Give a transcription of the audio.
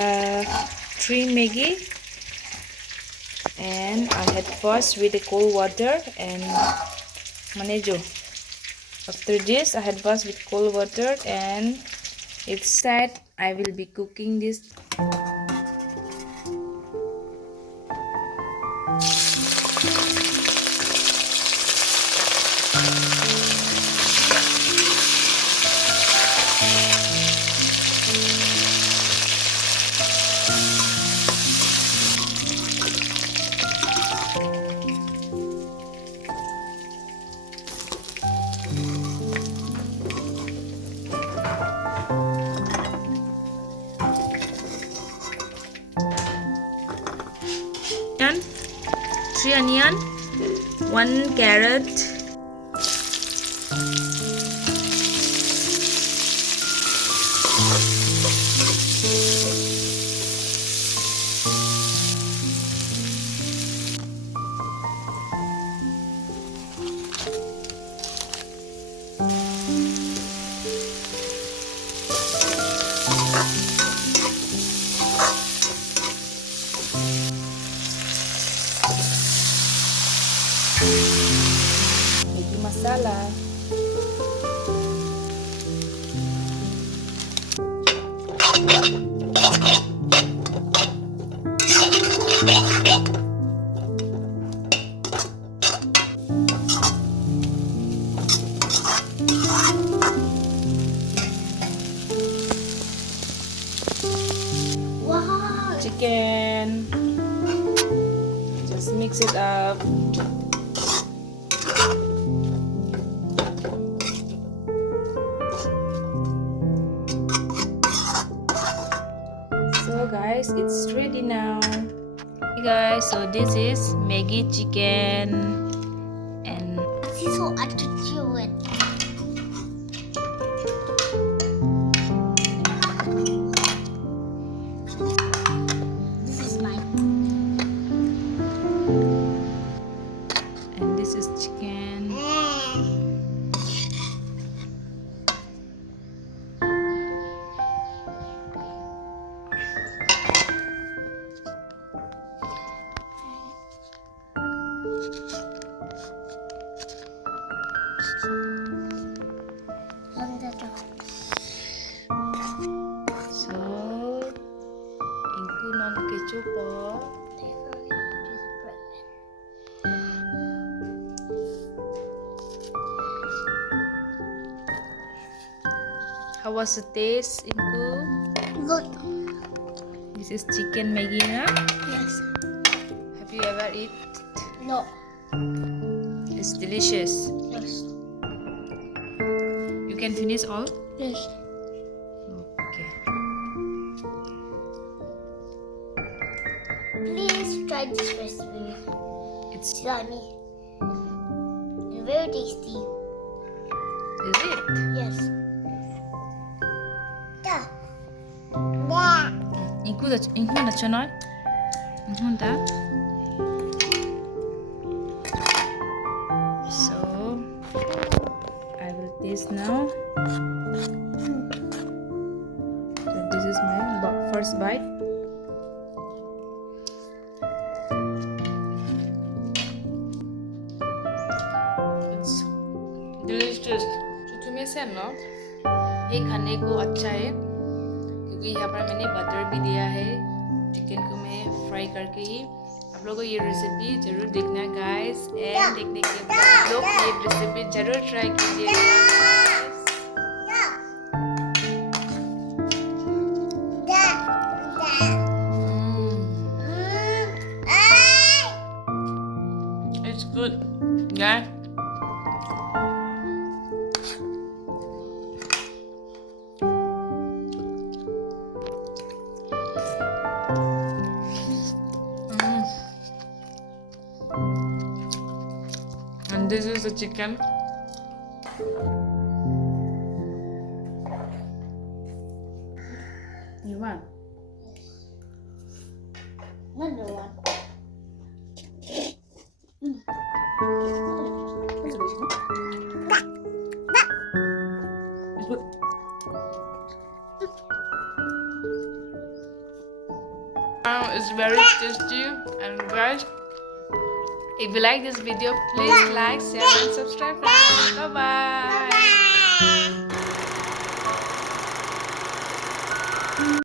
3 maggie, and I had washed with the cold water. And manejo. After this, I had washed with cold water, and it's set. I will be cooking this. And 3 onion, 1 carrot, Maggi masala, chicken. Just mix it up. So guys, it's ready now. Hey guys, so this is Maggie chicken, and this is so attitude. This is mine. and this is chicken. So, ingku non kecup po. How was the taste, ingku? Good. This is chicken Maggie, na? Yes. Have you ever eat? No. It's delicious. Yes. You can finish all? Yes. Okay. Please try this recipe. It's Yummy and very tasty. is it? Yes. Yeah. Ingku na chanoy. Ingku da. So I will taste now. So this is my first bite. It's delicious. जो तुम्हें से ना ये खाने को अच्छा है क्योंकि यहाँ पर मैंने बटर भी दिया है चिकन को मैं फ्राई करके ही। आप लोगों को ये रेसिपी जरूर देखना गाइस, एंड देखने के बाद लोग ये रेसिपी जरूर ट्राई कीजिएगा। It's good, guys. And this is the chicken. You want? Another one. It's good. It's very tasty. And guys, if you like this video, please like, share and subscribe. Bye bye.